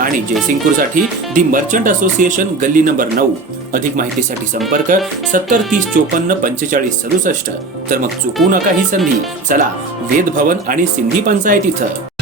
आणि जयसिंगपूरसाठी the merchant association गल्ली नंबर नऊ. अधिक माहितीसाठी संपर्क सत्तर तीस चोपन्न पंचेचाळीस सदुसष्ट. तर मग चुकू नका ही संधी. चला वेद भवन आणि सिंधी पंचायत इथं.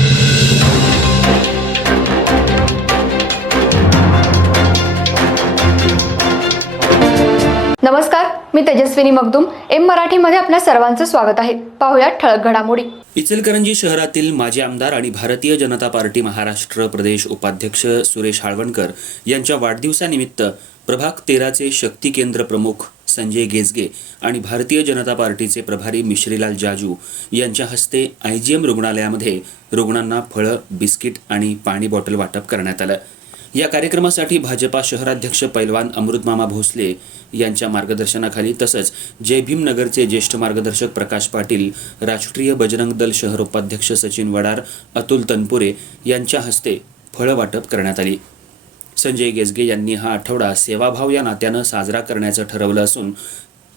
मी तेजस्विनी मगदुम एम मराठीमध्ये आपल्या सर्वांचं स्वागत आहे. पाहुयात ठळक घडामोडी. इचलकरंजी शहरातील माजी आमदार आणि भारतीय जनता पार्टी महाराष्ट्र प्रदेश उपाध्यक्ष सुरेश हाळवणकर यांच्या वाढदिवसानिमित्त प्रभाग तेराचे शक्ती केंद्र प्रमुख संजय गेजगे आणि भारतीय जनता पार्टीचे प्रभारी मिश्रीलाल जाजू यांच्या हस्ते आय जी एम रुग्णालयामध्ये रुग्णांना फळं बिस्किट आणि पाणी बॉटल वाटप करण्यात आलं. या कार्यक्रमासाठी भाजपा शहराध्यक्ष पैलवान अमृतमामा भोसले यांच्या मार्गदर्शनाखाली तसंच जय भीम नगरचे ज्येष्ठ मार्गदर्शक प्रकाश पाटील राष्ट्रीय बजरंग दल शहर उपाध्यक्ष सचिन वडार अतुल तनपुरे यांच्या हस्ते फळं वाटप करण्यात आली. संजय गेजगे यांनी हा आठवडा सेवाभाव या नात्यानं साजरा करण्याचं ठरवलं असून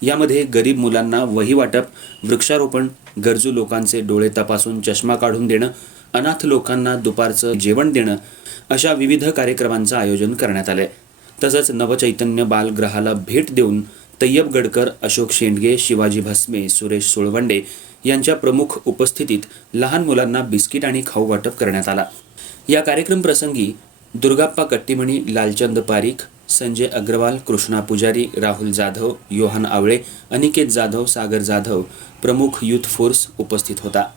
यामध्ये गरीब मुलांना वही वाटप वृक्षारोपण गरजू लोकांचे डोळे तपासून चष्मा काढून देणं अनाथ लोकांना दुपारचं जेवण देणं अशा विविध कार्यक्रमांचं आयोजन करण्यात आलंय. तसंच नवचैतन्य बालगृहाला भेट देऊन तय्यब गडकर अशोक शेंडगे शिवाजी भस्मे सुरेश सोळवंडे यांच्या प्रमुख उपस्थितीत लहान मुलांना बिस्किट आणि खाऊ वाटप करण्यात आला. या कार्यक्रम प्रसंगी दुर्गाप्पा कट्टीमणी लालचंद पारीख संजय अग्रवाल कृष्णा पुजारी राहुल जाधव योहान आवळे अनिकेत जाधव सागर जाधव प्रमुख युथ फोर्स उपस्थित होता.